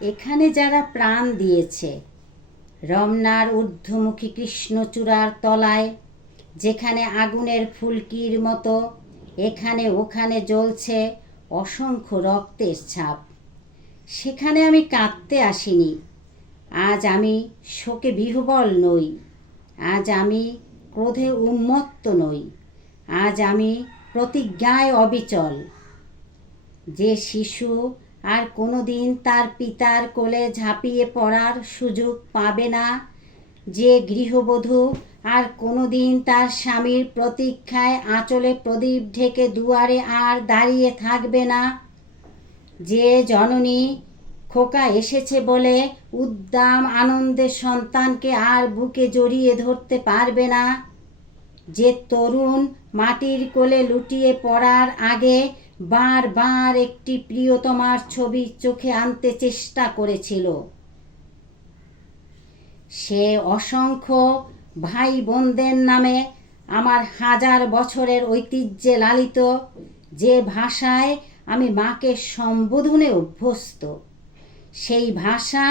এখানে যারা প্রাণ দিয়েছে রমনার ঊর্ধ্বমুখী কৃষ্ণচূড়ার তলায়, যেখানে আগুনের ফুলকির মতো এখানে ওখানে জ্বলছে অসংখ্য রক্তের ছাপ, সেখানে আমি কাঁদতে আসিনি। আজ আমি শোকে বিহ্বল নই, আজ আমি ক্রোধে উন্মত্ত নই, আজ আমি প্রতিজ্ঞায় অবিচল। যে শিশু আর কোনো দিন তার পিতার কোলে ঝাঁপিয়ে পড়ার সুযোগ পাবে না, যে গৃহবধূ আর কোনো দিন তার স্বামীর প্রতীক্ষায় আঁচলে প্রদীপ ঢেকে দুয়ারে আর দাঁড়িয়ে থাকবে না, যে জননী খোকা এসেছে বলে উদ্দাম আনন্দে সন্তানকে আর বুকে জড়িয়ে ধরতে পারবে না, যে তরুণ মাটির কোলে লুটিয়ে পড়ার আগে বারবার একটি প্রিয়তমার ছবি চোখে আনতে চেষ্টা করেছিল, সে অসংখ্য ভাই বোনদের নামে আমার হাজার বছরের ঐতিহ্যে লালিত যে ভাষায় আমি মাকে সম্বোধনে অভ্যস্ত, সেই ভাষা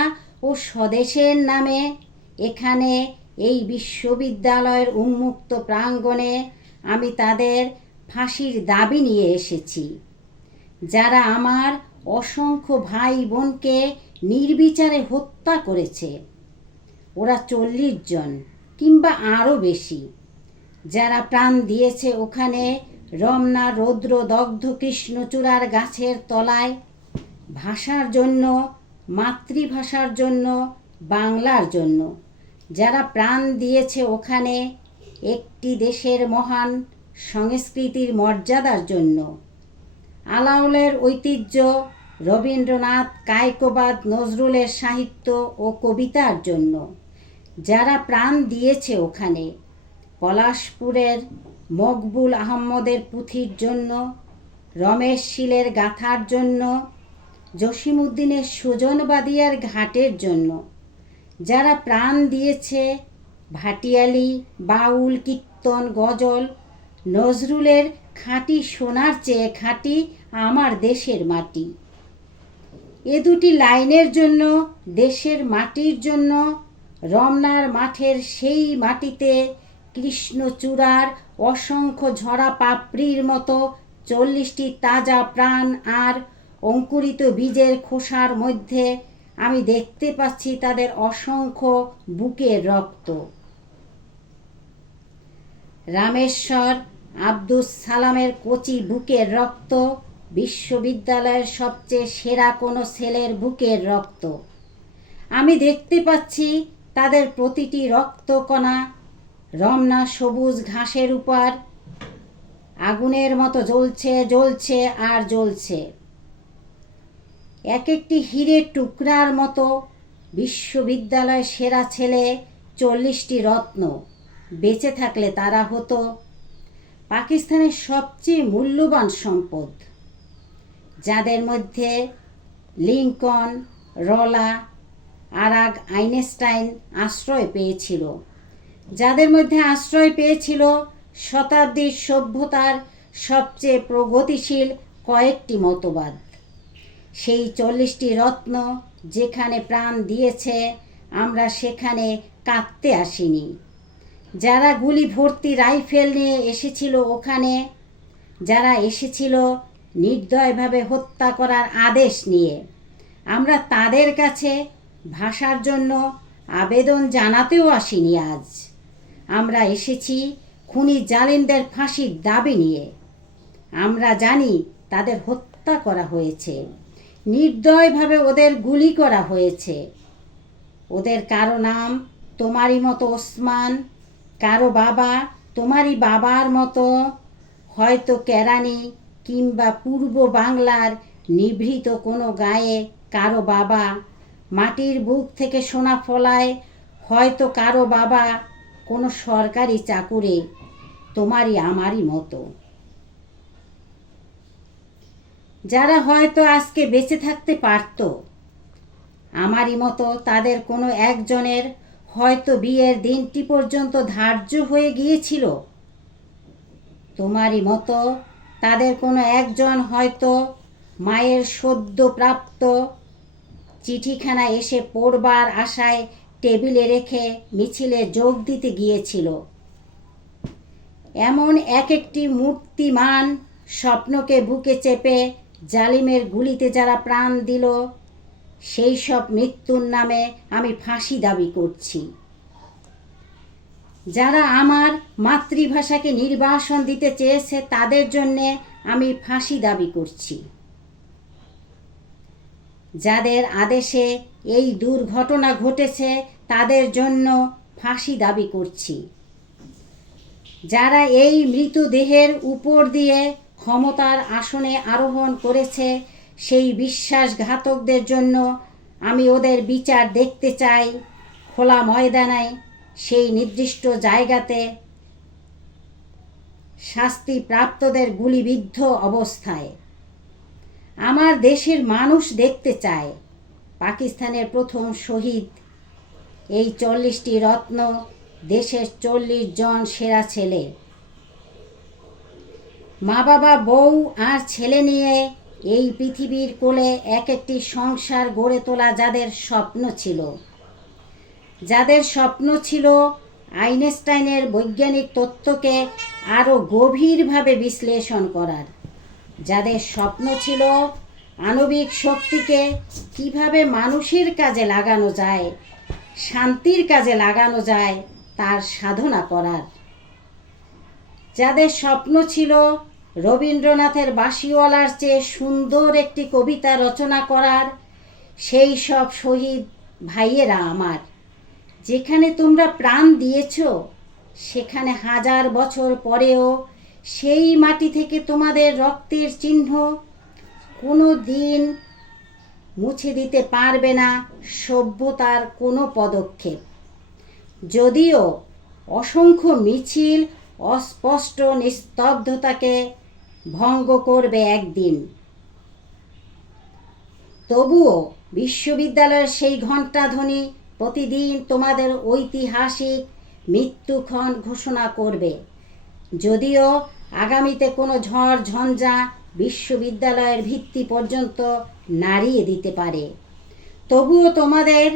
ও স্বদেশের নামে এখানে এই বিশ্ববিদ্যালয়ের উন্মুক্ত প্রাঙ্গণে আমি তাদের ফাঁসির দাবি নিয়ে এসেছি, যারা আমার অসংখ্য ভাই বোনকে নির্বিচারে হত্যা করেছে। ওরা 40 জন কিংবা আরও বেশি, যারা প্রাণ দিয়েছে ওখানে রমনা রৌদ্র দগ্ধ কৃষ্ণচূড়ার গাছের তলায়, ভাষার জন্য, মাতৃভাষার জন্য, বাংলার জন্য, যারা প্রাণ দিয়েছে ওখানে একটি দেশের মহান সংস্কৃতির মর্যাদার জন্য, আলাওলের ঐতিহ্য, রবীন্দ্রনাথ, কায়কোবাদ, নজরুলের সাহিত্য ও কবিতার জন্য, যারা প্রাণ দিয়েছে ওখানে পলাশপুরের মকবুল আহমদের পুঁথির জন্য, রমেশ শীলের গাথার জন্য, জসিমউদ্দিনের সুজনবাদিয়ার ঘাটের জন্য, যারা প্রাণ দিয়েছে ভাটিয়ালি, বাউল, কীর্তন, গজল, নজরুলের খাঁটি সোনার চেয়ে খাঁটি আমার দেশের মাটি। এ দুটি লাইনের জন্য, দেশের মাটির জন্য, রমনার মাঠের সেই মাটিতে কৃষ্ণচূড়ার অসংখ্য ঝরা পাপড়ির মতো 40টি তাজা প্রাণ আর অঙ্কুরিত বীজের খোসার মধ্যে আমি দেখতে পাচ্ছি তাদের অসংখ্য বুকের রক্ত। রামেশ্বর আব্দুস সালামের কচি বুকের রক্ত বিশ্ববিদ্যালয়ের সবচেয়ে সেরা কোনো ছেলের বুকের রক্ত। আমি দেখতে পাচ্ছি তাদের প্রতিটি রক্তকণা রমনা সবুজ ঘাসের উপর আগুনের মতো জ্বলছে, জ্বলছে আর জ্বলছে। এক একটি হীরের টুকরার মতো বিশ্ববিদ্যালয়ের সেরা ছেলে 40টি রত্ন বেঁচে থাকলে তারা হতো পাকিস্তানের সবচেয়ে মূল্যবান সম্পদ, যাদের মধ্যে লিঙ্কন, রলা, আরাগ, আইনস্টাইন আশ্রয় পেয়েছিল, যাদের মধ্যে আশ্রয় পেয়েছিল শতাব্দীর সভ্যতার সবচেয়ে প্রগতিশীল কয়েকটি মতবাদ। সেই 40টি রত্ন যেখানে প্রাণ দিয়েছে, আমরা সেখানে কাঁদতে আসিনি। যারা গুলি ভর্তি রাইফেল নিয়ে এসেছিল ওখানে, যারা এসেছিল নির্দয়ভাবে হত্যা করার আদেশ নিয়ে, আমরা তাদের কাছে ভাষার জন্য আবেদন জানাতেও আসিনি। আজ আমরা এসেছি খুনি জালিমদের ফাঁসির দাবি নিয়ে। আমরা জানি তাদের হত্যা করা হয়েছে, নির্দয়ভাবে ওদের গুলি করা হয়েছে। ওদের কারো নাম তোমারই মতো ওসমান, কারো বাবা তোমারই বাবার মতো, হয়তো কেরানি কিংবা পূর্ব বাংলার নিভৃত কোনো গায়ে কারো বাবা, মাটির বুক থেকে সোনা ফলায় হয়তো কারো বাবা কোনো সরকারি চাকুরে, তোমারই আমারই মতো, যারা হয়তো আজকে বেঁচে থাকতে পারত। আমারই মতো তাদের কোনো একজনের হয়তো বিয়ের দিনটি পর্যন্ত ধার্য হয়ে গিয়েছিল। তোমারই মতো তাদের কোনো একজন হয়তো মায়ের সদ্য প্রাপ্ত চিঠিখানা এসে পড়বার আশায় টেবিলে রেখে মিছিলে যোগ দিতে গিয়েছিল। এমন এক একটি মূর্তিমান স্বপ্নকে বুকে চেপে জালিমের গুলিতে যারা প্রাণ দিল, সেই সব মৃত্যুর নামে আমি ফাঁসি দাবি করছি। যারা আমার মাতৃভাষাকে নির্বাসন দিতে চেয়েছে তাদের জন্যে আমি ফাঁসি দাবি করছি। যাদের আদেশে এই দুর্ঘটনা ঘটেছে তাদের জন্য ফাঁসি দাবি করছি। যারা এই মৃতদেহের উপর দিয়ে ক্ষমতার আসনে আরোহণ করেছে সেই বিশ্বাসঘাতকদের জন্য আমি ওদের বিচার দেখতে চাই, খোলা ময়দানে সেই নির্দিষ্ট জায়গাতে শাস্তিপ্রাপ্তদের গুলিবিদ্ধ অবস্থায়। আমার দেশের মানুষ দেখতে চায় পাকিস্তানের প্রথম শহীদ, এই 40টি রত্ন, দেশের 40 জন সেরা ছেলে, মা বাবা বউ আর ছেলে নিয়ে এই পৃথিবীর কোলে এক একটি সংসার গড়ে তোলা। যাদের স্বপ্ন ছিল আইনস্টাইনের বৈজ্ঞানিক তত্ত্বকে আরও গভীরভাবে বিশ্লেষণ করার, যাদের স্বপ্ন ছিল আণবিক শক্তিকে কিভাবে মানুষের কাজে লাগানো যায়, শান্তির কাজে লাগানো যায় তার সাধনা করার, যাদের স্বপ্ন ছিল রবীন্দ্রনাথের বাঁশিওয়ালার চেয়ে সুন্দর একটি কবিতা রচনা করার, সেই সব শহীদ ভাইয়েরা আমার, যেখানে তোমরা প্রাণ দিয়েছ সেখানে 1000 বছর পরেও সেই মাটি থেকে তোমাদের রক্তের চিহ্ন কোনো দিন মুছে দিতে পারবে না সভ্যতার কোনো পদক্ষেপ। যদিও অসংখ্য মিছিল অস্পষ্ট নিস্তব্ধতাকে ভঙ্গ করবে একদিন, তবুও বিশ্ববিদ্যালয়ের সেই ঘণ্টাধ্বনি প্রতিদিন তোমাদের ঐতিহাসিক মৃত্যুক্ষণ ঘোষণা করবে। যদিও আগামীতে কোনো ঝড় ঝঞ্ঝা বিশ্ববিদ্যালয়ের ভিত্তি পর্যন্ত নাড়িয়ে দিতে পারে, তবুও তোমাদের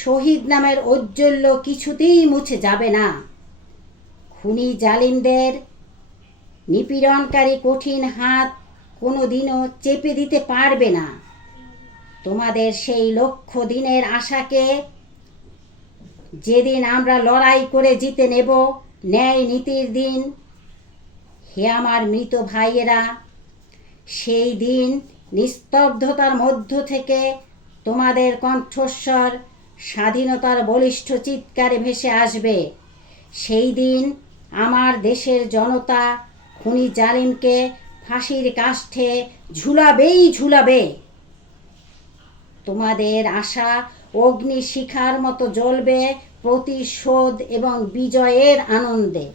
শহীদ নামের ঔজ্জ্বল্য কিছুতেই মুছে যাবে না। খুনি জালিমদের নিপীড়নকারী কঠিন হাত কোনো দিনও চেপে দিতে পারবে না তোমাদের সেই লক্ষ দিনের আশাকে। যেদিন আমরা লড়াই করে জিতে নেব ন্যায় নীতির দিন, হে আমার মৃত ভাইয়েরা, সেই দিন নিস্তব্ধতার মধ্য থেকে তোমাদের কণ্ঠস্বর স্বাধীনতার বলিষ্ঠ চিৎকারে ভেসে আসবে। সেই দিন আমার দেশের জনতা খুনি জালিমকে ফাঁসির কাষ্ঠে ঝুলাবে। তোমাদের আশা অগ্নিশিখার মতো জ্বলবে প্রতিশোধ এবং বিজয়ের আনন্দে।